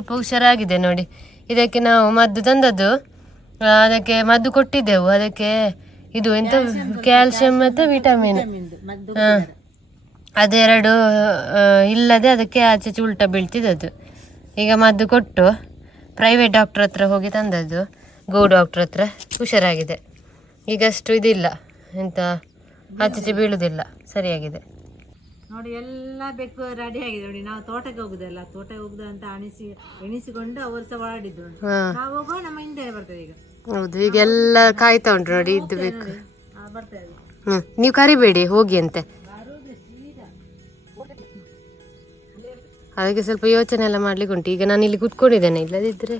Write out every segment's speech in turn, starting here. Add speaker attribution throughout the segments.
Speaker 1: ಸ್ವಲ್ಪ ಹುಷಾರಾಗಿದೆ ನೋಡಿ. ಇದಕ್ಕೆ ನಾವು ಮದ್ದು ತಂದದ್ದು ಅದಕ್ಕೆ ಮದ್ದು ಕೊಟ್ಟಿದ್ದೆವು. ಅದಕ್ಕೆ ಇದು ಎಂತ, ಕ್ಯಾಲ್ಸಿಯಂ ಮತ್ತು ವಿಟಮಿನ್. ಹಾ. ಅದೆರಡು ಇಲ್ಲದೆ ಅದಕ್ಕೆ ಆಚೆ ಈಚೆ ಉಲ್ಟಾ ಬೀಳ್ತಿದ್ದದ್ದು. ಈಗ ಮದ್ದು ಕೊಟ್ಟು ಪ್ರೈವೇಟ್ ಡಾಕ್ಟ್ರ್ ಹತ್ರ ಹೋಗಿ ತಂದದ್ದು. ಗೋ ಡಾಕ್ಟ್ರ್ ಹತ್ರ ಹುಷಾರಾಗಿದೆ. ಈಗಷ್ಟು ಇದಿಲ್ಲ. ಎಂತ ಆಚೆಚೆ ಬೀಳುವುದಿಲ್ಲ ಸರಿಯಾಗಿದೆ.
Speaker 2: ನೋಡಿ ಎಲ್ಲ ಬೆಕ್ಕು ರೆಡಿ ಆಗಿದೆ ನೋಡಿ. ನಾವು ತೋಟಕ್ಕೆ ಹೋಗುದಲ್ಲ ತೋಟಕ್ಕೆ ಹೋಗುದು ಅಂತ ಅಣಿಸಿ ಎಣಿಸಿಕೊಂಡು ಅವರು ಸಹ ಹೊರಡಿದ್ರು ನಾವು ಹೋಗುವ ನಮ್ಮ ಹಿಂದೆ ಬರ್ತದೆ ಈಗ.
Speaker 1: ಹೌದು ಈಗ ಎಲ್ಲ ಕಾಯ್ತಾ ಉಂಟು ನೋಡಿ ಇದ್ದು ಬೇಕು ಹ್ಮ್ ನೀವು ಕರಿಬೇಡಿ ಹೋಗಿ ಅಂತೆ. ಅದಕ್ಕೆ ಸ್ವಲ್ಪ ಯೋಚನೆ ಎಲ್ಲ ಮಾಡ್ಲಿಕ್ಕೆ ಉಂಟು. ಈಗ ನಾನು ಇಲ್ಲಿ ಕುತ್ಕೊಂಡಿದ್ದೇನೆ ಇಲ್ಲದಿದ್ರೆ.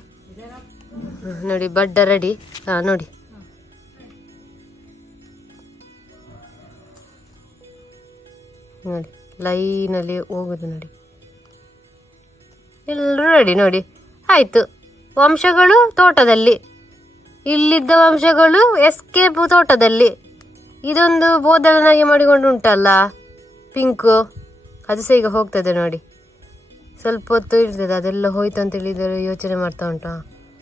Speaker 1: ನೋಡಿ ಬಡ್ಡ ರೆಡಿ ಹಾ ನೋಡಿ. ನೋಡಿ. ಲೈನಲ್ಲಿ ಹೋಗೋದು ನೋಡಿ. ಎಲ್ಲರೂ ರೆಡಿ ನೋಡಿ. ಆಯಿತು. ವಂಶಗಳು ತೋಟದಲ್ಲಿ. ಇಲ್ಲಿದ್ದ ವಂಶಗಳು ಎಸ್ಕೇಪ್ ತೋಟದಲ್ಲಿ. ಇದೊಂದು ಬೋಧನಾಗಿ ಮಾಡಿಕೊಂಡು ಉಂಟಲ್ಲ ಪಿಂಕು, ಅದು ಸಹ ಈಗ ಹೋಗ್ತದೆ ನೋಡಿ. ಸ್ವಲ್ಪ ಹೊತ್ತು ಇರ್ತದೆ, ಅದೆಲ್ಲ ಹೋಯ್ತು ಅಂತ ಹೇಳಿದರೆ ಯೋಚನೆ ಮಾಡ್ತಾ ಉಂಟಾ?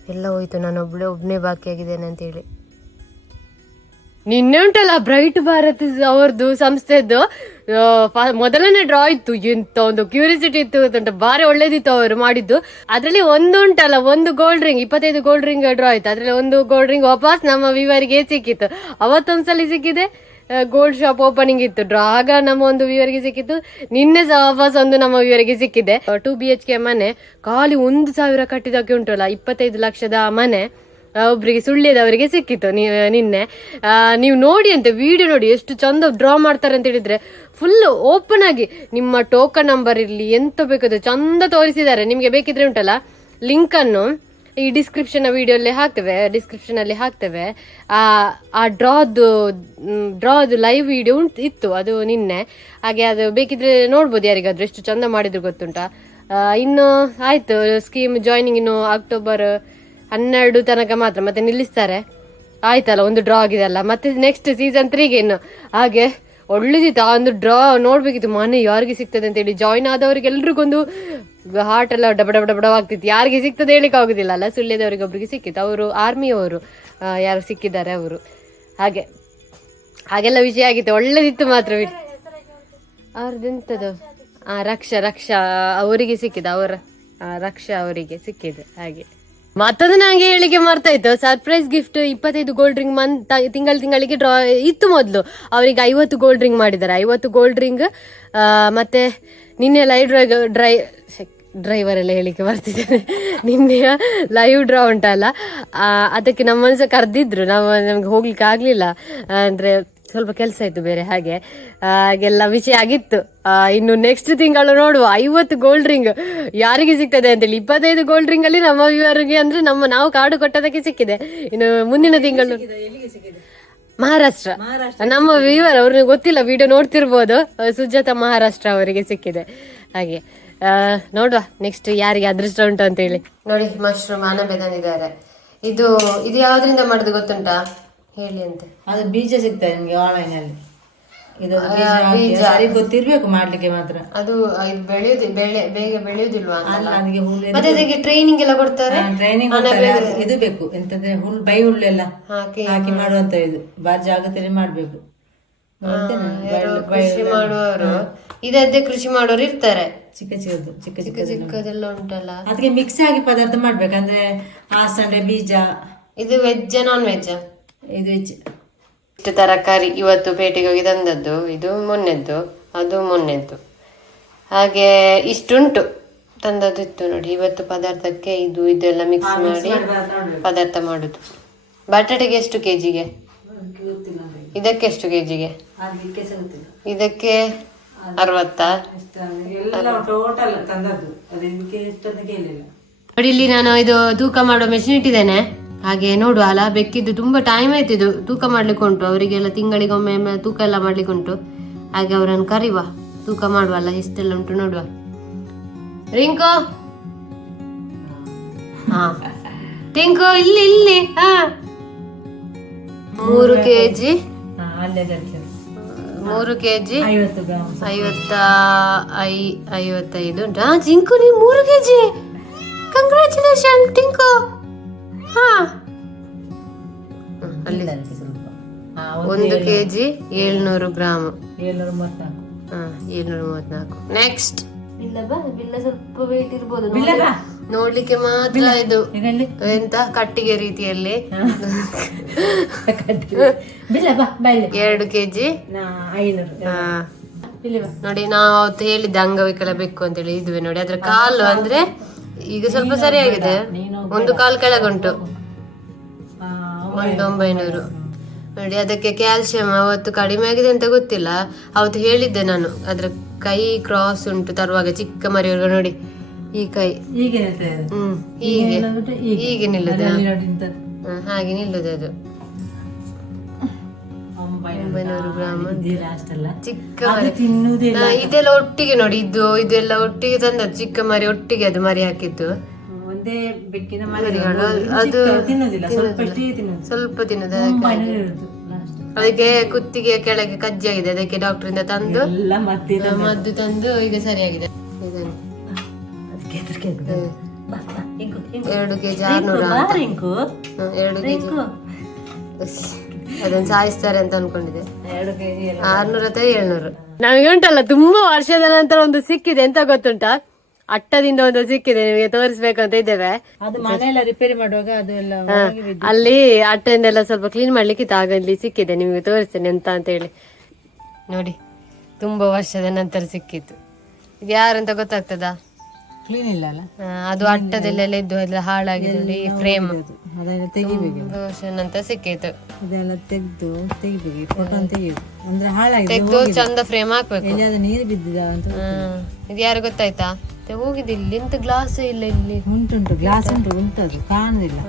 Speaker 1: ಎಲ್ಲ ಹೋಯ್ತು ನಾನು ಒಬ್ಬಳೇ ಒಬ್ಬನೇ ಬಾಕಿಯಾಗಿದ್ದೇನೆ ಅಂತೇಳಿ ನಿನ್ನೆ ಉಂಟಲ್ಲ ಬ್ರೈಟ್ ಭಾರತ್ ಅವ್ರದ್ದು ಸಂಸ್ಥೆದ್ದು ಮೊದಲನೇ ಡ್ರಾ ಇತ್ತು ಎಂತ ಒಂದು ಕ್ಯೂರಿಯಾಸಿಟಿ ಇತ್ತು ಅಂತ ಬಾರಿ ಒಳ್ಳೇದಿತ್ತು ಅವರು ಮಾಡಿದ್ದು. ಅದರಲ್ಲಿ ಒಂದು ಉಂಟಲ್ಲ, ಒಂದು ಗೋಲ್ಡ್ ರಿಂಗ್ ಇಪ್ಪತ್ತೈದು ಗೋಲ್ಡ್ ರಿಂಗ್ ಡ್ರಾ ಆಯ್ತು ಅದ್ರಲ್ಲಿ ಒಂದು ಗೋಲ್ಡ್ ರಿಂಗ್ ವಾಪಸ್ ನಮ್ಮ ವಿವರಿಗೆ ಸಿಕ್ಕಿತ್ತು. ಅವತ್ತೊಂದ್ಸಲಿ ಸಿಕ್ಕಿದೆ ಗೋಲ್ಡ್ ಶಾಪ್ ಓಪನಿಂಗ್ ಇತ್ತು ಡ್ರಾ ಆಗ ನಮ್ಮ ಒಂದು ವಿವರಿಗೆ ಸಿಕ್ಕಿತ್ತು. ನಿನ್ನೆ ಸಹ ವಾಪಸ್ ಒಂದು ನಮ್ಮ ವಿವರಿಗೆ ಸಿಕ್ಕಿದೆ. ಟೂ ಬಿ ಎಚ್ ಕೆ ಮನೆ, ಖಾಲಿ ಒಂದು ಸಾವಿರ ಕಟ್ಟಿದಕ್ಕೆ ಉಂಟಲ್ಲ, ಇಪ್ಪತ್ತೈದು ಲಕ್ಷದ ಮನೆ. ಆ, ಒಬ್ರಿಗೆ ಸುಳ್ಳ್ಯದವರಿಗೆ ಸಿಕ್ಕಿತ್ತು ನಿನ್ನೆ. ನೀವು ನೋಡಿ ಅಂತ ವಿಡಿಯೋ ನೋಡಿ ಎಷ್ಟು ಚಂದ ಡ್ರಾ ಮಾಡ್ತಾರೆ ಅಂತ ಹೇಳಿದ್ರೆ ಫುಲ್ ಓಪನ್ ಆಗಿ ನಿಮ್ಮ ಟೋಕನ್ ನಂಬರ್ ಇರಲಿ ಎಂತ ಬೇಕಾದ್ರೆ ಚಂದ ತೋರಿಸಿದ್ದಾರೆ. ನಿಮಗೆ ಬೇಕಿದ್ರೆ ಉಂಟಲ್ಲ? ಲಿಂಕ್ ಅನ್ನು ಈ ಡಿಸ್ಕ್ರಿಪ್ಷನ್ ವಿಡಿಯೋಲ್ಲಿ ಹಾಕ್ತೇವೆ ಡಿಸ್ಕ್ರಿಪ್ಷನ್ ಅಲ್ಲಿ ಹಾಕ್ತೇವೆ. ಆ ಆ ಡ್ರಾದು ಡ್ರಾದು ಲೈವ್ ವಿಡಿಯೋ ಉಂಟು ಇತ್ತು ಅದು ನಿನ್ನೆ. ಹಾಗೆ ಅದು ಬೇಕಿದ್ರೆ ನೋಡ್ಬೋದು ಯಾರಿಗಾದ್ರೂ ಎಷ್ಟು ಚಂದ ಮಾಡಿದ್ರು ಗೊತ್ತುಂಟಾ. ಇನ್ನು ಆಯ್ತು ಸ್ಕೀಮ್ ಜಾಯ್ನಿಂಗ್ ಇನ್ನು ಅಕ್ಟೋಬರ್ ಹನ್ನೆರಡು ತನಕ ಮಾತ್ರ, ಮತ್ತೆ ನಿಲ್ಲಿಸ್ತಾರೆ. ಆಯ್ತಲ್ಲ, ಒಂದು ಡ್ರಾ ಆಗಿದೆಲ್ಲ ಮತ್ತೆ ನೆಕ್ಸ್ಟ್ ಸೀಸನ್ ತ್ರೀಗೆ ಇನ್ನು. ಹಾಗೆ, ಒಳ್ಳೇದಿತ್ತು. ಆ ಒಂದು ಡ್ರಾ ನೋಡ್ಬೇಕಿತ್ತು. ಮನೆ ಯಾರಿಗೆ ಸಿಗ್ತದೆ ಅಂತೇಳಿ ಜಾಯ್ನ್ ಆದವರಿಗೆ ಎಲ್ರಿಗೊಂದು ಹಾರ್ಟ್ ಎಲ್ಲ ಡಬ ಡಬ ಡಬ ಆಗ್ತಿತ್ತು. ಯಾರಿಗೆ ಸಿಗ್ತದೆ ಹೇಳಿಕ್ಕೆ ಆಗುದಿಲ್ಲ ಅಲ್ಲ. ಸುಳ್ಳ್ಯದವ್ರಿಗೆ ಒಬ್ರಿಗೆ ಸಿಕ್ಕಿತ್ತು. ಅವರು ಆರ್ಮಿಯವರು ಯಾರು ಸಿಕ್ಕಿದ್ದಾರೆ ಅವರು. ಹಾಗೆ, ಹಾಗೆಲ್ಲ ವಿಷಯ ಆಗಿತ್ತು. ಒಳ್ಳೇದಿತ್ತು ಮಾತ್ರ ಅವ್ರದ್ದೆಂತದು ಆ, ರಕ್ಷಾ ರಕ್ಷಾ, ಅವರಿಗೆ ಸಿಕ್ಕಿದೆ ಅವರ ರಕ್ಷಾ ಅವರಿಗೆ ಸಿಕ್ಕಿದೆ ಹಾಗೆ. ಮತ್ತದು ನಂಗೆ ಹೇಳಿಕೆ ಮಾಡ್ತಾ ಇತ್ತು ಸರ್ಪ್ರೈಸ್ ಗಿಫ್ಟ್ ಇಪ್ಪತ್ತೈದು ಗೋಲ್ಡ್ ರಿಂಗ್ ಮಂತ್ ತಿಂಗಳ ತಿಂಗಳಿಗೆ ಡ್ರಾ ಇತ್ತು ಮೊದಲು. ಅವರಿಗೆ ಐವತ್ತು ಗೋಲ್ಡ್ ರಿಂಗ್ ಮಾಡಿದ್ದಾರೆ ಐವತ್ತು ಗೋಲ್ಡ್ ರಿಂಗ್ ಮತ್ತೆ ನಿನ್ನೆ ಲೈವ್ ಡ್ರೈ ಡ್ರೈ ಡ್ರೈವರ್ ಎಲ್ಲ ಹೇಳಿಕೆ ಬರ್ತಿದ್ದೇನೆ ನಿನ್ನೆ ಲೈವ್ ಡ್ರಾ ಉಂಟಲ್ಲ. ಅದಕ್ಕೆ ನಮ್ಮನ್ನು ಸಹ ಕರೆದಿದ್ರು. ನಾವು ನಮ್ಗೆ ಹೋಗ್ಲಿಕ್ಕೆ ಆಗಲಿಲ್ಲ. ಅಂದರೆ ಸ್ವಲ್ಪ ಕೆಲಸ ಇತ್ತು ಬೇರೆ ಹಾಗೆ. ಆ, ಹಾಗೆಲ್ಲ ವಿಷಯ ಆಗಿತ್ತು. ಇನ್ನು ನೆಕ್ಸ್ಟ್ ತಿಂಗಳು ನೋಡುವ. ಐವತ್ತು ಗೋಲ್ಡ್ ರಿಂಗ್ ಯಾರಿಗೆ ಸಿಗ್ತದೆ ಅಂತೇಳಿ. ಇಪ್ಪತ್ತೈದು ಗೋಲ್ಡ್ ರಿಂಗ್ ಅಲ್ಲಿ ನಮ್ಮ ವಿವರಿಗೆ ಅಂದ್ರೆ ನಮ್ಮ ನಾವು ಕಾರ್ಡ್ ಕೊಟ್ಟದಕ್ಕೆ ಸಿಕ್ಕಿದೆ. ಇನ್ನು ಮುಂದಿನ ತಿಂಗಳು ಮಹಾರಾಷ್ಟ್ರ. ನಮ್ಮ ವಿವರ್ ಅವ್ರಿಗೆ ಗೊತ್ತಿಲ್ಲ ವಿಡಿಯೋ ನೋಡ್ತಿರ್ಬೋದು. ಸುಜಾತ ಮಹಾರಾಷ್ಟ್ರ ಅವರಿಗೆ ಸಿಕ್ಕಿದೆ. ಹಾಗೆ. ಆ, ನೋಡುವ ನೆಕ್ಸ್ಟ್ ಯಾರಿಗೆ ಅದೃಷ್ಟ ಉಂಟು ಅಂತ ಹೇಳಿ ನೋಡಿ ಮಶ್ರೂಮ್ ಆನಬೆ ತಂದಿದ್ದಾರೆ ಇದು ಇದು ಯಾವ್ದ್ರಿಂದ ಮಾಡುದು ಗೊತ್ತುಂಟಾ? ಹೇಳಿ ಅಂತ.
Speaker 2: ಅದು ಬೀಜ ಸಿಗ್ತದೆ ನಿಮಗೆ ಆನ್ಲೈನ್ ಅಲ್ಲಿ. ಇದು ಬೀಜ ಹಾಕಿ ಸರಿ ಗೊತ್ತಿರ್ಬೇಕು ಮಾಡ್ಲಿಕ್ಕೆ ಮಾತ್ರ.
Speaker 1: ಅದು ಇದು ಬೆಳೆಯುದು ಬೆಳೆ ಬೇಗ ಬೆಳೆಯುದಿಲ್ವಾ
Speaker 2: ಅಲ್ಲ ಅದಕ್ಕೆ ಹುಲ್ಲು
Speaker 1: ಮತ್ತೆ ಅದಕ್ಕೆ ಟ್ರೈನಿಂಗ್ ಎಲ್ಲ ಕೊಡ್ತಾರೆ?
Speaker 2: ಟ್ರೈನಿಂಗ್ ಇದು ಬೇಕು. ಎಂತಂದ್ರೆ ಹುಲ್ ಬೈ ಹುಲ್ಲೆಲ್ಲ
Speaker 1: ಹಾಕಿ
Speaker 2: ಹಾಕಿ ಮಾಡುವಂತ ಇದು. ಬಾರಿ ಜಾಗ್ರತೆಯಲ್ಲಿ ಮಾಡ್ಬೇಕು. ನೋಡ್ತೇನೆ
Speaker 1: ಯಾರೋ ಕೃಷಿ ಮಾಡುವವರು ಇದದ್ದೇ ಕೃಷಿ ಮಾಡೋರು ಇರ್ತಾರೆ.
Speaker 2: ಚಿಕ್ಕ ಚಿಕ್ಕದು ಚಿಕ್ಕ ಚಿಕ್ಕ
Speaker 1: ಚಿಕ್ಕ ಚಿಕ್ಕದೆಲ್ಲ ಉಂಟಲ್ಲ.
Speaker 2: ಅದಕ್ಕೆ ಮಿಕ್ಸ್ ಆಗಿ ಪದಾರ್ಥ ಮಾಡ್ಬೇಕಂದ್ರೆ ಹಾಸಂಡೆ ಬೀಜ.
Speaker 1: ಇದು ವೆಜ್ ನಾನ್ ವೆಜ್
Speaker 2: ಇದು
Speaker 1: ಇಷ್ಟು ತರಕಾರಿ ಇವತ್ತು ಪೇಟೆಗೆ ಹೋಗಿ ತಂದದ್ದು. ಇದು ಮೊನ್ನೆದ್ದು. ಅದು ಮೊನ್ನೆದ್ದು. ಹಾಗೆ ಇಷ್ಟುಂಟು. ತಂದದ್ದು ಇತ್ತು ನೋಡಿ. ಇವತ್ತು ಪದಾರ್ಥಕ್ಕೆ ಇದು ಇದೆಲ್ಲ ಮಿಕ್ಸ್ ಮಾಡಿ ಪದಾರ್ಥ ಮಾಡುದು. ಬಟಾಟೆಗೆ ಎಷ್ಟು ಕೆಜಿಗೆ? ಇದಕ್ಕೆ ಎಷ್ಟು
Speaker 2: ಸಹ ಗೊತ್ತಿಲ್ಲ.
Speaker 1: ಇದಕ್ಕೆ ಅರವತ್ತಾ? ನೋಡಿ ಇಲ್ಲಿ ನಾನು ಇದು ತೂಕ ಮಾಡುವ ಮೆಷಿನ್ ಇಟ್ಟಿದ್ದೇನೆ. ಹಾಗೆ ನೋಡುವ ಅಲ್ಲ ಬೆಕ್ಕಿದ್ದು ತುಂಬಾ ಟೈಮ್ ಆಯ್ತು ಇದು ತೂಕ ಮಾಡ್ಲಿಕ್ಕೆ ಉಂಟು. ಅವರಿಗೆಲ್ಲ ತಿಂಗಳಿಗೊಮ್ಮೆ ತೂಕ ಎಲ್ಲ ಮಾಡ್ಲಿಕ್ಕೆ ಉಂಟು. ಹಾಗೆ ಅವರನ್ನು ಕರಿವ ತೂಕ ಮಾಡುವಲ್ಲ ಇಷ್ಟೆಲ್ಲ ಉಂಟು ನೋಡುವ. ರಿಂಕು? ಹಾ. ಟಿಂಕು ಇಲ್ಲಿ ಇಲ್ಲಿ ಹಾ. ಮೂರು ಕೆಜಿ.
Speaker 2: ಅಲ್ಲೇ
Speaker 1: ಮೂರು ಕೆಜಿ.
Speaker 2: ಐವತ್ತ
Speaker 1: ಐ ಐವತ್ತೈದು ಉಂಟು. ಹಾ ಜಿಂಕು ನೀವು ಮೂರು ಕೆಜಿ. ಕಂಗ್ರ್ಯಾಚುಲೇಷನ್ ಟಿಂಕು. ಒಂದು ಕೆಜಿ ಏಳ್ನೂರು ಗ್ರಾಮ್.
Speaker 2: ಏಳ್ನೂರ ಮೂವತ್ನಾಲ್ಕು
Speaker 1: ಏಳ್ನೂರ ಮೂವತ್ನಾಲ್ಕು ನೆಕ್ಸ್ಟ್. ನೋಡ್ಲಿಕ್ಕೆ ಮಾತ್ರ ಇದು ಎಂತ? ಕಟ್ಟಿಗೆ ರೀತಿಯಲ್ಲಿ. ಎರಡು ಕೆಜಿ. ನೋಡಿ ನಾವು ಅವತ್ತು ಹೇಳಿದ್ದೆ ಅಂಗವಿಕಲ ಬೇಕು ಅಂತೇಳಿ ಇದ್ವಿ ನೋಡಿ. ಅದ್ರ ಕಾಲು ಅಂದ್ರೆ ಈಗ ಸ್ವಲ್ಪ ಸರಿಯಾಗಿದೆ. ಒಂದು ಕಾಲ್ ಕೆಳಗುಂಟು.
Speaker 2: ಆ,
Speaker 1: ಒಂದು ಒಂಬೈನೂರು ನೋಡಿ ಅದಕ್ಕೆ ಕ್ಯಾಲ್ಸಿಯಂ ಅವತ್ತು ಕಡಿಮೆ ಆಗಿದೆ ಅಂತ ಗೊತ್ತಿಲ್ಲ. ಅವತ್ತು ಹೇಳಿದ್ದೆ ನಾನು. ಅದ್ರ ಕೈ ಕ್ರಾಸ್ ಉಂಟು ತರುವಾಗ ಚಿಕ್ಕ ಮರಿಯವ್ರಿಗೆ ನೋಡಿ. ಈ ಕೈ.
Speaker 2: ಹೇಳ್ತಾ
Speaker 1: ಹ್ಮ್ ಹೀಗೆ. ಹೀಗೆ ನಿಲ್ಲುದು. ಹಾಗೆ ನಿಲ್ಲುದು ಅದು.
Speaker 2: ಒಂಬೈನೂರು
Speaker 1: ಗ್ರಾಮ್ ಚಿಕ್ಕ ಮರಿ. ಇದೆಲ್ಲ ಒಟ್ಟಿಗೆ ನೋಡಿ ಇದು ಇದೆಲ್ಲ ಒಟ್ಟಿಗೆ ತಂದದ್ದು. ಚಿಕ್ಕ ಮರಿ ಒಟ್ಟಿಗೆ ಅದು ಮರಿ ಹಾಕಿದ್ದು.
Speaker 2: ಒಂದೇ ಬೆಕ್ಕಿನ ಅದು
Speaker 1: ಅದು
Speaker 2: ಸ್ವಲ್ಪ
Speaker 1: ಸ್ವಲ್ಪ ತಿನ್ನೋದು. ಅದಕ್ಕೆ. ಕುತ್ತಿಗೆ ಕೆಳಗೆ ಕಜ್ಜಿಯಾಗಿದೆ ಅದಕ್ಕೆ ಡಾಕ್ಟರ್ ಇಂದ ತಂದು ಮದ್ದು ತಂದು ಈಗ ಸರಿಯಾಗಿದೆ. ಎರಡು ಕೆಜಿ ಆರ್ನೂರ. ಎರಡು ಕೆಜಿ. ಅದನ್ನ ಸಾಯಿಸ್ತಾರೆ ಅಂತ
Speaker 2: ಎಲ್ಲ.
Speaker 1: ಆರ್ನೂರ ಅಥವಾ ಏಳ್ನೂರು? ನಮಗೆ ಉಂಟಲ್ಲ ತುಂಬಾ ವರ್ಷದ ನಂತರ ಒಂದು ಸಿಕ್ಕಿದೆ. ಎಂತ ಗೊತ್ತುಂಟಾ? ಅಟ್ಟದಿಂದ ಒಂದು ಸಿಕ್ಕಿದೆ ನಿಮಗೆ ತೋರಿಸ್ಬೇಕು ಅಂತ ಇದ್ದೇವೆ
Speaker 2: ಅದು ಮನೆಯೆಲ್ಲ ರಿಪೇರಿ ಮಾಡುವಾಗ ಅದು ಎಲ್ಲ.
Speaker 1: ಅಲ್ಲಿ ಅಟ್ಟದಿಂದೆಲ್ಲ ಸ್ವಲ್ಪ ಕ್ಲೀನ್ ಮಾಡ್ಲಿಕ್ಕೆ ಇತ್ತು. ಆಗ ಇಲ್ಲಿ ಸಿಕ್ಕಿದೆ ನಿಮಗೆ ತೋರಿಸ್ತೇನೆ ಎಂತ ಅಂತ ಹೇಳಿ ನೋಡಿ ತುಂಬಾ ವರ್ಷದ ನಂತರ ಸಿಕ್ಕಿತ್ತು ಇದು ಯಾರಂತ ಗೊತ್ತಾಗ್ತದಾ
Speaker 2: ಕ್ಲೀನ್ ಇಲ್ಲ ಅಲ್ಲ?
Speaker 1: ಅದು ಅಟ್ಟದಲ್ಲೆಲ್ಲ ಇದ್ದು ಎಲ್ಲ ಹಾಳಾಗಿದೆ ನೋಡಿ ಈ ಫ್ರೇಮ್
Speaker 2: ಅದು ಅದೆಲ್ಲ ತೆಗಿಬೇಕು.
Speaker 1: ಒಂದು ಅಂತ ನಂತರ ಸಿಕ್ಕಿತ್ತು.
Speaker 2: ಇದೆಲ್ಲ ತೆಗ್ದು ತೆಗಿಬೇಕು. ಫೋಟೋ ತೆಗಿಬೇಕು. ಅಂದ್ರೆ ಹಾಳಾಗಿದೆ
Speaker 1: ತೆಗೆದು ಚಂದ ಫ್ರೇಮ್ ಹಾಕ್ಬೇಕು.
Speaker 2: ಎಲ್ಲಿಯಾದ್ರೂ ನೀರು ಬಿದ್ದಿದ ಅಂತ
Speaker 1: ಇದು ಯಾರು ಗೊತ್ತಾಯ್ತಾ? ಹೋಗಿದೆ ಇಲ್ಲಿ. ಎಂತ ಗ್ಲಾಸ್ ಇಲ್ಲ ಇಲ್ಲಿ?
Speaker 2: ಉಂಟುಂಟು ಗ್ಲಾಸ್ ಉಂಟು ಉಂಟು ಅದು ಕಾಣುದಿಲ್ಲ.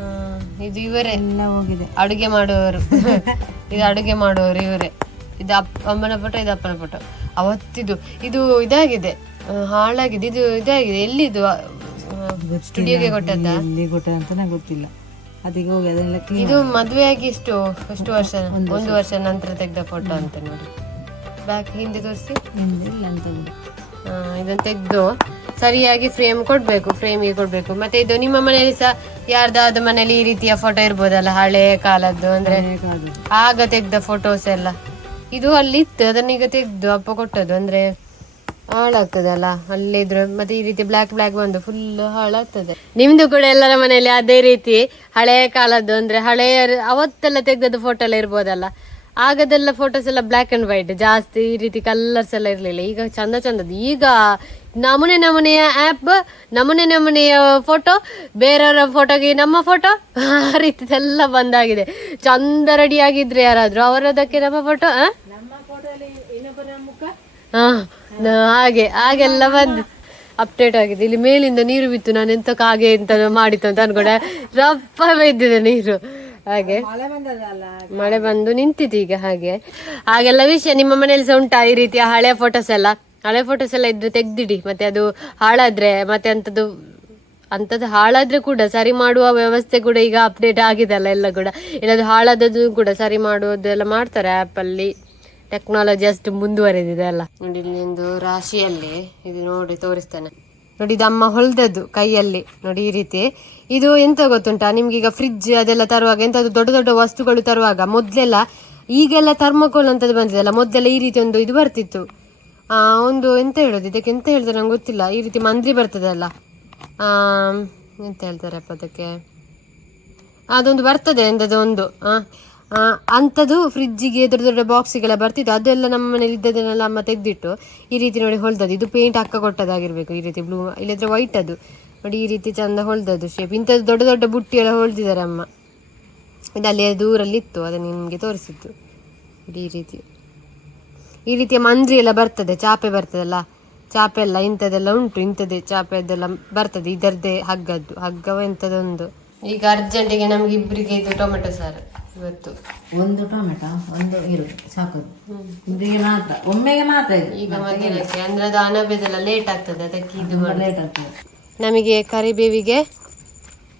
Speaker 1: ಇದು ಇವರೇ.
Speaker 2: ಎಲ್ಲ ಹೋಗಿದೆ.
Speaker 1: ಅಡುಗೆ ಮಾಡುವವರು. ಇದು ಅಡುಗೆ ಮಾಡುವವರು ಇವರೇ. ಇದು ಅಪ್ಪ ಅಮ್ಮನ ಫೋಟೋ ಇದು ಅಪ್ಪನ ಫೋಟೋ ಅವತ್ತಿದು ಇದು ಇದಾಗಿದೆ. ಹಾಳಾಗಿದೆ. ಇದು ಇದಾಗಿದೆ. ಎಲ್ಲಿದು? ಸ್ಟುಡಿಯೋಗೆ ಕೊಟ್ಟದ್ದ?
Speaker 2: ಎಲ್ಲಿ ಕೊಟ್ಟ ಅಂತ ನಂಗೆ ಗೊತ್ತಿಲ್ಲ. ಅದಕ್ಕೆ ಹೋಗಿ ಅದೆಲ್ಲ
Speaker 1: ಇದು ಮದುವೆ ಆಗಿ ಇಷ್ಟು ಎಷ್ಟು ವರ್ಷ ಒಂದು ವರ್ಷ. ನಂತರ ತೆಗೆದ ಫೋಟೋ ಅಂತ ನೋಡಿ. ಬ್ಯಾಕ್ ಹಿಂದೆ ತೋರಿಸಿ.
Speaker 2: ಇಲ್ಲ ಅಂತ ಉಂಟು
Speaker 1: ಇದನ್ನ ತೆಗೆದು ಸರಿಯಾಗಿ ಫ್ರೇಮ್ ಕೊಡಬೇಕು ಫ್ರೇಮಿಗೆ ಕೊಡಬೇಕು. ಮತ್ತೆ ಇದು ನಿಮ್ಮ ಮನೆಯಲ್ಲಿ ಸಹ ಯಾರ್ದಾದ ಮನೇಲಿ ಈ ರೀತಿಯ ಫೋಟೋ ಇರ್ಬೋದಲ್ಲ ಹಳೆ ಕಾಲದ್ದು ಅಂದ್ರೆ
Speaker 2: ಬೇಕಾದದ್ದು
Speaker 1: ಆಗ ತೆಗ್ದ ಫೋಟೋಸ್ ಎಲ್ಲ. ಇದು ಅಲ್ಲಿ ಇತ್ತು ಅದನ್ನ ಈಗ ತೆಗ್ದು ಅಪ್ಪ ಕೊಟ್ಟದ್ದು. ಅಂದ್ರೆ ಹಾಳಾಗ್ತದಲ್ಲ? ಅಲ್ಲಿದ್ರೆ ಮತ್ತೆ ಈ ರೀತಿ ಬ್ಲಾಕ್ ಬ್ಲಾಕ್ ಬಂದು ಫುಲ್ ಹಾಳಾಗ್ತದೆ. ನಿಮ್ದು ಕೂಡ ಎಲ್ಲರ ಮನೆಯಲ್ಲಿ ಅದೇ ರೀತಿ ಹಳೆಯ ಕಾಲದ್ದು ಅಂದ್ರೆ ಹಳೆಯ ಅವತ್ತೆಲ್ಲ ತೆಗೆದ ಫೋಟೋ ಎಲ್ಲ ಇರ್ಬೋದಲ್ಲ. ಆಗದೆಲ್ಲ ಫೋಟೋಸ್ ಎಲ್ಲ ಬ್ಲ್ಯಾಕ್ ಅಂಡ್ ವೈಟ್ ಜಾಸ್ತಿ ಈ ರೀತಿ ಕಲರ್ಸ್ ಎಲ್ಲ ಇರಲಿಲ್ಲ. ಈಗ ಚಂದ ಚಂದದ್ದು. ಈಗ ನಮೂನೆ ನಮೂನೆಯ ಆ್ಯಪ್ ನಮೂನೆ ನಮೂನೆಯ ಫೋಟೋ ಬೇರೆಯವರ ಫೋಟೋಗೆ ನಮ್ಮ ಫೋಟೋ ಆ ರೀತಿದೆಲ್ಲ ಬಂದಾಗಿದೆ. ಚಂದ ರೆಡಿ ಆಗಿದ್ರೆ ಯಾರಾದರೂ ಅವರದಕ್ಕೆ ನಮ್ಮ ಫೋಟೋ ಹಾ ಹಾಗೆ, ಹಾಗೆಲ್ಲ ಬಂದು ಅಪ್ಡೇಟ್ ಆಗಿದೆ. ಇಲ್ಲಿ ಮೇಲಿಂದ ನೀರು ಬಿತ್ತು, ನಾನು ಎಂತಕ್ಕೆ ಹಾಗೆ ಎಂತ ಮಾಡಿತ್ತು ಅಂತ ಅನ್ಕೊಂಡೆ. ರಪ್ಪ ಬೈದಿದೆ ನೀರು. ಹಾಗೆ.
Speaker 2: ಮಳೆ
Speaker 1: ಬಂದು ನಿಂತಿತ್ತು ಈಗ ಹಾಗೆ. ಹಾಗೆಲ್ಲ ವಿಷಯ, ನಿಮ್ಮ ಮನೇಲಿ ಸಹ ಉಂಟಾ ಈ ರೀತಿಯ ಹಳೆ ಫೋಟೋಸ್ ಎಲ್ಲ? ಹಳೆ ಫೋಟೋಸ್ ಎಲ್ಲ ಇದ್ರೆ ತೆಗ್ದಿಡಿ. ಮತ್ತೆ ಅದು ಹಾಳಾದ್ರೆ, ಮತ್ತೆ ಅಂತದ್ದು ಅಂಥದ್ದು ಹಾಳಾದ್ರೆ ಕೂಡ ಸರಿ ಮಾಡುವ ವ್ಯವಸ್ಥೆ ಕೂಡ ಈಗ ಅಪ್ಡೇಟ್ ಆಗಿದೆ ಅಲ್ಲ ಎಲ್ಲ ಕೂಡ. ಇಲ್ಲದು ಹಾಳಾದದ್ದು ಕೂಡ ಸರಿ ಮಾಡುವುದೆಲ್ಲ ಮಾಡ್ತಾರೆ ಆ್ಯಪಲ್ಲಿ ಟೆಕ್ನಾಲಜಿ ಅಷ್ಟು ಮುಂದುವರೆದಿದೆ ಅಲ್ಲ. ನೋಡಿ ಇಲ್ಲಿ ರಾಶಿಯಲ್ಲಿ ಇದು ನೋಡಿ ತೋರಿಸ್ತೇನೆ. ನೋಡಿ ಇದು ಅಮ್ಮ ಹೊಲ್ದದ್ದು ಕೈಯಲ್ಲಿ. ನೋಡಿ ಈ ರೀತಿ. ಇದು ಎಂತ ಗೊತ್ತುಂಟಾ? ನಿಮ್ಗೆ ಈಗ ಫ್ರಿಜ್ ಅದೆಲ್ಲ ತರುವಾಗ ಎಂತದ್ದು ದೊಡ್ಡ ದೊಡ್ಡ ವಸ್ತುಗಳು ತರುವಾಗ ಮೊದ್ಲೆಲ್ಲ ಈಗೆಲ್ಲ ಥರ್ಮಕೋಲ್ ಅಂತದ್ದು ಬಂದಿದೆಲ್ಲ ಮೊದಲೆಲ್ಲ ಈ ರೀತಿ ಒಂದು ಇದು ಬರ್ತಿತ್ತು. ಒಂದು ಎಂತ ಹೇಳೋದು? ಇದಕ್ಕೆ ಎಂತ ಹೇಳ್ತಾರೆ ನಂಗೆ ಗೊತ್ತಿಲ್ಲ. ಈ ರೀತಿ ಮಂದ್ರಿ ಬರ್ತದಲ್ಲ. ಎಂತ ಹೇಳ್ತಾರಪ್ಪ ಅದಕ್ಕೆ? ಅದೊಂದು ಬರ್ತದೆ ಎಂತದ್ದು ಒಂದು ಆ, ಅಂಥದ್ದು ಫ್ರಿಜ್ಜಿಗೆ ದೊಡ್ಡ ದೊಡ್ಡ ಬಾಕ್ಸಿಗೆಲ್ಲ ಬರ್ತಿತ್ತು. ಅದೆಲ್ಲ ನಮ್ಮ ಮನೇಲಿ ಇದ್ದದನ್ನೆಲ್ಲ ಅಮ್ಮ ತೆಗೆದಿಟ್ಟು ಈ ರೀತಿ ನೋಡಿ ಹೊಲ್ದದ್ದು. ಇದು ಪೇಂಟ್ ಹಾಕ ಕೊಟ್ಟದಾಗಿರಬೇಕು ಈ ರೀತಿ ಬ್ಲೂ ಇಲ್ಲದ್ರೆ ವೈಟ್ ಅದು. ನೋಡಿ ಈ ರೀತಿ ಚಂದ ಹೊಲ್ದದ್ದು ಶೇಪ್ ಇಂಥದ್ದು ದೊಡ್ಡ ದೊಡ್ಡ ಬುಟ್ಟಿ ಎಲ್ಲ ಹೊಲ್ದಿದ್ದಾರೆ ಅಮ್ಮ. ಇದು ಅಲ್ಲಿ ದೂರಲ್ಲಿ ಇತ್ತು ಅದನ್ನು ನಿಮಗೆ ನೋಡಿ ಈ ರೀತಿ. ಈ ರೀತಿಯ ಮಂಜು ಎಲ್ಲ ಬರ್ತದೆ, ಚಾಪೆ ಬರ್ತದಲ್ಲ? ಚಾಪೆ ಎಲ್ಲ ಇಂಥದ್ದೆಲ್ಲ ಉಂಟು. ಇಂಥದ್ದೇ ಚಾಪೆದೆಲ್ಲ ಬರ್ತದೆ. ಇದರದ್ದೇ ಹಗ್ಗದ್ದು. ಹಗ್ಗವ ಎಂಥದೊಂದು ಈಗ ಅರ್ಜೆಂಟಿಗೆ ನಮಗೆ ಇಬ್ಬರಿಗೆ ಇದು ಟೊಮೆಟೊ ಸಾರು. ಇವತ್ತು.
Speaker 2: ಒಂದು ಟೊಮೆಟೊ ಒಂದು ಈರುಳ್ಳಿ ಸಾಕು. ಇದಿಗೆ ಮಾತ್ರ ಒಮ್ಮೆಗೆ ಮಾತ್ರ ಇದು
Speaker 1: ಈಗ ಮಧ್ಯಾಹ್ನಕ್ಕೆ ಅಂದ್ರೆ ಅದು ಅನಭ್ಯದೆಲ್ಲ ಲೇಟ್ ಆಗ್ತದೆ ಅದಕ್ಕೆ ಇದು
Speaker 2: ಲೇಟ್ ಆಗ್ತದೆ.
Speaker 1: ನಮಗೆ ಕರಿಬೇವಿಗೆ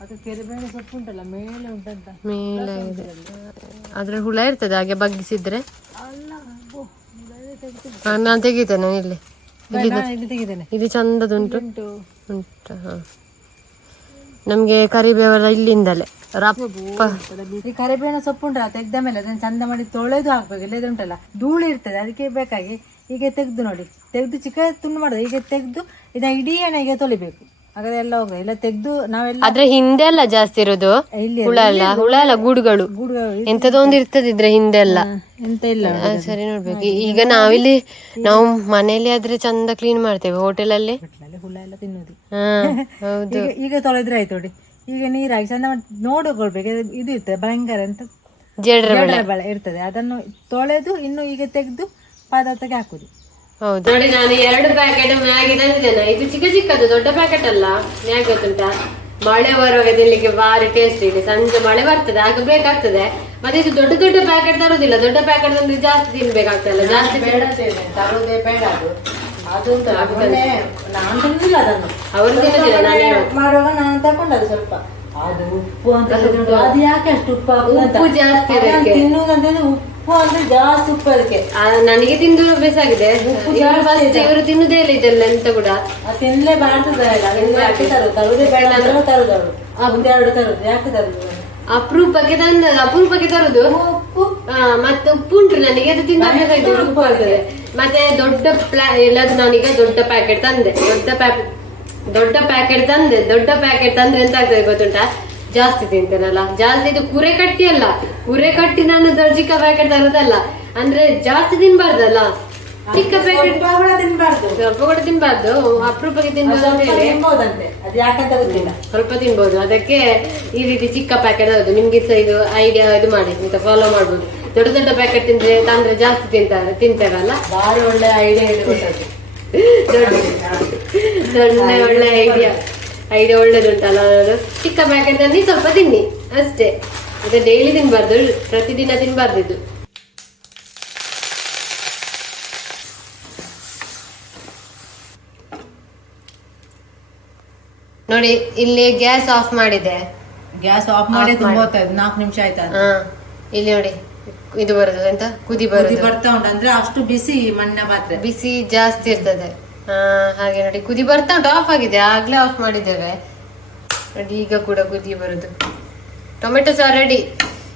Speaker 2: ಅದು ಕೆರೆಬೇಳೆ ಸೊಪ್ಪು ಉಂಟಲ್ಲ ಮೇಲೆ ಉಂಟಂತ.
Speaker 1: ಮೇಲೆ ಇದೆ. ಅದ್ರ ಹುಳ ಇರ್ತದೆ ಹಾಗೆ ಬಗ್ಗಿಸಿದ್ರೆ? ಹಾ, ನಾನು ತೆಗಿತೇನೆ ಇಲ್ಲಿ.
Speaker 2: ತೆಗಿದ್ದೇನೆ
Speaker 1: ಇದು ಚಂದದುಂಟು.
Speaker 2: ಉಂಟು.
Speaker 1: ಉಂಟು ಹಾ. ನಮ್ಗೆ ಕರಿಬೇವೆಲ್ಲ ಇಲ್ಲಿಂದಲೇ. ರಪ್ಪ
Speaker 2: ಈ ಕರಿಬೇವಿನ ಸೊಪ್ಪು ಉಂಟಲ್ಲ ತೆಗ್ದ ಮೇಲೆ ಅದನ್ನ ಚಂದ ಮಾಡಿ ತೊಳೆದು ಹಾಕ್ಬೇಕು. ಇಲ್ಲದ ಉಂಟಲ್ಲ ಧೂಳು ಇರ್ತದೆ ಅದಕ್ಕೆ ಬೇಕಾಗಿ ಈಗ ತೆಗ್ದು ನೋಡಿ. ತೆಗ್ದು ಚಿಕ್ಕ ತುಂಡು ಮಾಡುದು ಈಗ ತೆಗೆದು ಇದನ್ನ ಇಡೀ ಎಣ್ಣೆಗೆ ತೊಳಿಬೇಕು. ಹಾಗಾದ್ರೆ ಎಲ್ಲ ಹೋಗ್ತದೆ. ಇಲ್ಲ ತೆಗ್ದು ನಾವೆಲ್ಲ
Speaker 1: ಆದ್ರೆ ಹಿಂದೆ ಎಲ್ಲ ಜಾಸ್ತಿ ಇರೋದು. ಹುಳ ಎಲ್ಲ ಹುಳ ಎಲ್ಲ ಗೂಡುಗಳು. ಎಂತದೋ ಒಂದು ಇರ್ತದೆ ಇದ್ರೆ ಹಿಂದೆ ಎಲ್ಲ.
Speaker 2: ಎಂತ ಇಲ್ಲ
Speaker 1: ಸರಿ ನೋಡ್ಬೇಕು. ಈಗ ನಾವಿಲ್ಲಿ ನಾವು ಮನೆಯಲ್ಲಿ ಆದ್ರೆ ಚಂದ ಕ್ಲೀನ್ ಮಾಡ್ತೇವೆ. ಹೋಟೆಲ್ ಅಲ್ಲಿ
Speaker 2: ಹುಳ ಎಲ್ಲ
Speaker 1: ತಿನ್ನುದು.
Speaker 2: ಈಗ ಈಗ ತೊಳೆದ್ರೆ ಆಯ್ತು ನೋಡಿ. ಈಗ ನೀರಾಗಿ ಚಂದ ನೋಡಿಕೊಳ್ಬೇಕು. ಇದು- ಇರ್ತದೆ ಭಯಂಕರ ಅಂತ. ಬಳೆ. ಇರ್ತದೆ. ಅದನ್ನು ತೊಳೆದು ಇನ್ನು ಈಗ ತೆಗೆದು ಪದಾರ್ಥಕ್ಕೆ ಹಾಕುದು.
Speaker 1: ಹೌದು. ನೋಡಿ ನಾನು ಎರಡು ಪ್ಯಾಕೆಟ್ ಮ್ಯಾಗಿ ತಂದಿದ್ದೇನೆ. ಇದು ಚಿಕ್ಕ ಚಿಕ್ಕದು ದೊಡ್ಡ ಪ್ಯಾಕೆಟ್ ಅಲ್ಲ. ಮ್ಯಾಗಿ ಗೊತ್ತುಂಟಾ? ಮಳೆ ಬರುವಾಗ ತಿನ್ಲಿಕ್ಕೆ ಭಾರಿ ಟೇಸ್ಟ್ ಇದೆ. ಸಂಜೆ ಮಳೆ ಬರ್ತದೆ ಆಗ ಬೇಕಾಗ್ತದೆ. ಮತ್ತೆ ಇದು ದೊಡ್ಡ ದೊಡ್ಡ ಪ್ಯಾಕೆಟ್ ತರುದಿಲ್ಲ. ದೊಡ್ಡ ಪ್ಯಾಕೆಟ್ ಅಂದ್ರೆ ಜಾಸ್ತಿ ತಿನ್ಬೇಕಾಗ್ತದೆ ಜಾಸ್ತಿ
Speaker 2: ಬೇಡ ಬೇಡ ಅದು. ಅದು ಉಂಟಲ್ಲ, ಮೊನ್ನೆ ನಾನು ತಂದಿಲ್ಲ ಅದನ್ನು.
Speaker 1: ಅವರು ತಿನ್ನುದಿಲ್ಲ ನಾನೇ
Speaker 2: ಮಾಡುವಾಗ ನಾನು ತಕೊಂಡದ್ದು ಸ್ವಲ್ಪ. ಅದು ಉಪ್ಪು ಅಂತ ಅದು ಯಾಕೆ ಅಷ್ಟು ಉಪ್ಪು
Speaker 1: ಉಪ್ಪು ಜಾಸ್ತಿ.
Speaker 2: ತಿನ್ನುವುದಂತಂದ್ರೆ ಉಪ್ಪು ಅಂದ್ರೆ ಜಾಸ್ತಿ ಉಪ್ಪು ಅದಕ್ಕೆ.
Speaker 1: ಆ, ನನಗೆ ತಿಂದು ಬೇಸಾಗಿದೆ. ಉಪ್ಪು ಜಾಸ್ತಿ ಇವರು ತಿನ್ನುದೇ ಇಲ್ಲ ಇದೆಲ್ಲ ಎಂತ ಕೂಡ.
Speaker 2: ಅದು ತಿನ್ಲೇ ಬಾರ್ತದೆ ಅಲ್ಲ ನಿಮ್ಗೆ ಯಾಕೆ ತರುದು? ತರುವುದೇ ಬೇಡ ಅಂದ್ರೆ ತರುದು ಅವರು. ಒಂದೆರಡು ತರುದು. ಯಾಕೆ ತರುದು?
Speaker 1: ಅಪರೂಪಕ್ಕೆ ತಂದ ಅಪರೂಪಕ್ಕೆ ತರುದು?
Speaker 2: ಉಪ್ಪು.
Speaker 1: ಮತ್ತೆ ಉಪ್ಪು ಉಂಟು ನನಗೆ ಅದು ತಿಂದು ಅಭ್ಯಾಸ ಇದೆ, ಉಪ್ಪು ಆಗ್ತದೆ. ಮತ್ತೆ ದೊಡ್ಡ ಪ್ಲಾ ಎಲ್ಲಾದ್ರೂ ನಾನೀಗ ದೊಡ್ಡ ಪ್ಯಾಕೆಟ್ ತಂದೆ. ದೊಡ್ಡ ಪ್ಯಾಕೆಟ್ ದೊಡ್ಡ ಪ್ಯಾಕೆಟ್ ತಂದೆ. ದೊಡ್ಡ ಪ್ಯಾಕೆಟ್ ತಂದ್ರೆ ಎಂತ ಆಗ್ತದೆ ಗೊತ್ತುಂಟಾ? ಜಾಸ್ತಿ ತಿಂತೇನಲ್ಲ ಜಾಸ್ತಿ ಇದು ಕುರೆ ಕಟ್ಟಿ ಅಲ್ಲ. ಕುರೆ ಕಟ್ಟಿ ನಾನು ಚಿಕ್ಕ ಪ್ಯಾಕೆಟ್ ತರೋದಲ್ಲ. ಅಂದ್ರೆ ಜಾಸ್ತಿ ತಿನ್ಬಾರ್ದಲ್ಲ? ಚಿಕ್ಕ ಪ್ಯಾಕೆಟ್
Speaker 2: ಸ್ವಲ್ಪ ಕೂಡ ತಿನ್ಬಾರ್ದು.
Speaker 1: ಸ್ವಲ್ಪ ಕೂಡ ತಿನ್ಬಾರ್ದು. ಅಪರೂಪಕ್ಕೆ ತಿನ್ಬಾರ್ದು ಅಂತ ಹೇಳಿ ಸ್ವಲ್ಪ ತಿನ್ಬೋದು. ಅದಕ್ಕೆ ಈ ರೀತಿ ಚಿಕ್ಕ ಪ್ಯಾಕೆಟ್ ಹೌದು ನಿಮ್ಗೆ ಸಹ ಇದು ಐಡಿಯಾ ಇದು ಮಾಡಿ. ಅಂತ ಫಾಲೋ ಮಾಡ್ಬೋದು. ದೊಡ್ಡ ದೊಡ್ಡ ಪ್ಯಾಕೆಟ್ ತಿಂದ್ರೆ ತಂದ್ರೆ ಜಾಸ್ತಿ ತಿಂತಾರೆ ತಿಂತಾರಲ್ಲ?
Speaker 2: ಭಾರಿ ಒಳ್ಳೆ ಐಡಿಯಾ ಹೇಳ್ಕೊಟ್ಟದ್ದು
Speaker 1: ದೊಡ್ಡ ದೊಡ್ಡ ಒಳ್ಳೆ ಐಡಿಯಾ ಐಡಿಯಾ ಒಳ್ಳೇದುಂಟಲ್ಲ ಚಿಕ್ಕ ಪ್ಯಾಕೆಟ್ ತಂದು ಸ್ವಲ್ಪ ತಿನ್ನಿ ಅಷ್ಟೇ. ಇದು ಡೈಲಿ ತಿನ್ಬಾರ್ದು ಪ್ರತಿದಿನ ತಿನ್ಬಾರ್ದು ಇದು. ನೋಡಿ ಇಲ್ಲಿ ಗ್ಯಾಸ್ ಆಫ್ ಮಾಡಿದೆ.
Speaker 2: ಗ್ಯಾಸ್ ಆಫ್ ಮಾಡಿ ತುಂಬ ನಾಲ್ಕು ನಿಮಿಷ ಆಯ್ತಾ?
Speaker 1: ಇಲ್ಲಿ ನೋಡಿ ಇದು ಬರುದು ಎಂತ? ಕುದಿ ಬರುದು.
Speaker 2: ಬರ್ತಾ ಉಂಟು ಅಂದ್ರೆ ಅಷ್ಟು ಬಿಸಿ ಮಣ್ಣ ಪಾತ್ರೆ.
Speaker 1: ಬಿಸಿ ಜಾಸ್ತಿ ಇರ್ತದೆ. ಹಾ ಹಾಗೆ ನೋಡಿ ಕುದಿ ಬರ್ತಾ ಉಂಟು ಆಫ್ ಆಗಿದೆ ಆಗ್ಲೇ ಆಫ್ ಮಾಡಿದ್ದೇವೆ. ನೋಡಿ ಈಗ ಕೂಡ ಕುದಿ ಬರುದು. ಟೊಮೆಟೊ ಸಾರ್ ರೆಡಿ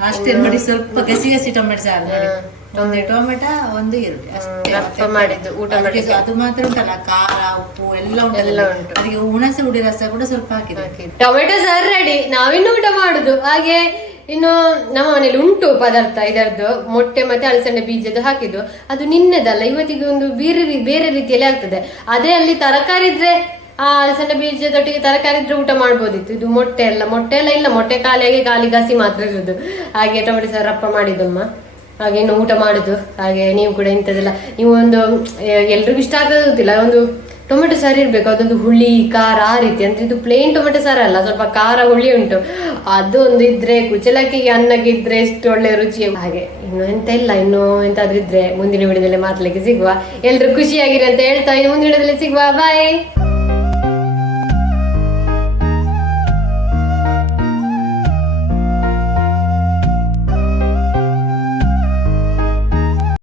Speaker 2: ಅಷ್ಟೇ ನೋಡಿ ಸ್ವಲ್ಪ ಗಸಿ ಗಸಿ ಟೊಮೆಟೊ ಸಾರು ಒಂದು ಟೊಮೆಟೊ ಒಂದು ಈರುಳ್ಳಿ. ಅಷ್ಟೇ.
Speaker 1: ಮಾಡಿದ್ದು ಊಟ
Speaker 2: ಮಾಡಿದ್ದು. ಅದು ಮಾತ್ರ ಉಂಟಲ್ಲ ಖಾರ ಉಪ್ಪು ಎಲ್ಲ ಉಂಟಲ್ಲ
Speaker 1: ಎಲ್ಲ ಉಂಟು.
Speaker 2: ಅದಕ್ಕೆ ಹುಣಸೆ ಹುಡಿ ರಸ ಕೂಡ ಸ್ವಲ್ಪ ಹಾಕಿದೆ
Speaker 1: ಟೊಮೆಟೊ ಸಾರು ರೆಡಿ ನಾವಿನ್ನು ಊಟ ಮಾಡುದು. ಹಾಗೆ ಇನ್ನು ನಮ್ಮ ಮನೇಲಿ ಉಂಟು ಪದಾರ್ಥ ಇದರದ್ದು. ಮೊಟ್ಟೆ ಮತ್ತೆ ಅಲಸಂಡೆ ಬೀಜದ್ದು ಹಾಕಿದ್ದು. ಅದು ನಿನ್ನೆದಲ್ಲ. ಇವತ್ತಿಗೆ ಒಂದು ಬೇರೆ ಬೇರೆ ರೀತಿಯಲ್ಲಿ ಆಗ್ತದೆ. ಅದೇ ಅಲ್ಲಿ ತರಕಾರಿ ಇದ್ರೆ ಆ ಅಲಸಂಡೆ ಬೀಜದೊಟ್ಟಿಗೆ ತರಕಾರಿ ಇದ್ರೆ ಊಟ ಮಾಡ್ಬೋದಿತ್ತು. ಇದು ಮೊಟ್ಟೆ ಎಲ್ಲ ಮೊಟ್ಟೆ ಎಲ್ಲ ಇಲ್ಲ. ಮೊಟ್ಟೆ ಖಾಲಿಯಾಗಿ ಖಾಲಿ ಗಸಿ ಮಾತ್ರ ಇರುದು. ಹಾಗೆ ಟೊಮೆಟೊ ಸಾರು ಮಾಡಿದಮ್ಮ ಹಾಗೆ ಇನ್ನು ಊಟ ಮಾಡುದು. ಹಾಗೆ ನೀವು ಕೂಡ ಇಂಥದ್ದೆಲ್ಲ. ನೀವು ಒಂದು, ಎಲ್ರಿಗೂ ಇಷ್ಟ ಆಗೋದಿಲ್ಲ ಒಂದು ಟೊಮೆಟೊ ಸಾರು ಇರ್ಬೇಕು, ಅದೊಂದು ಹುಳಿ, ಖಾರ, ಆ ರೀತಿ. ಅಂದ್ರೆ ಇದು ಪ್ಲೇನ್ ಟೊಮೆಟೊ ಸಾರು ಅಲ್ಲ, ಸ್ವಲ್ಪ ಖಾರ ಹುಳಿ ಉಂಟು. ಅದು ಒಂದು ಇದ್ರೆ ಕುಚಲಕ್ಕಿಗೆ ಅನ್ನಕ್ಕೆ ಇದ್ರೆ ಎಷ್ಟು ಒಳ್ಳೆ ರುಚಿ ಹಾಗೆ, ಇನ್ನು ಎಂತ ಇಲ್ಲ, ಇನ್ನು ಎಂತಾದ್ರೂ ಇದ್ರೆ ಮುಂದಿನ ವಿಡಿಯೋದಲ್ಲಿ ಮಾತಾಡ್ಲಿಕ್ಕೆ ಸಿಗುವ. ಎಲ್ರು ಖುಷಿಯಾಗಿರಿ ಅಂತ ಹೇಳ್ತಾ, ಇನ್ನು ಮುಂದಿನ ವಿಡಿಯೋದಲ್ಲಿ ಸಿಗುವ. ಬಾಯ್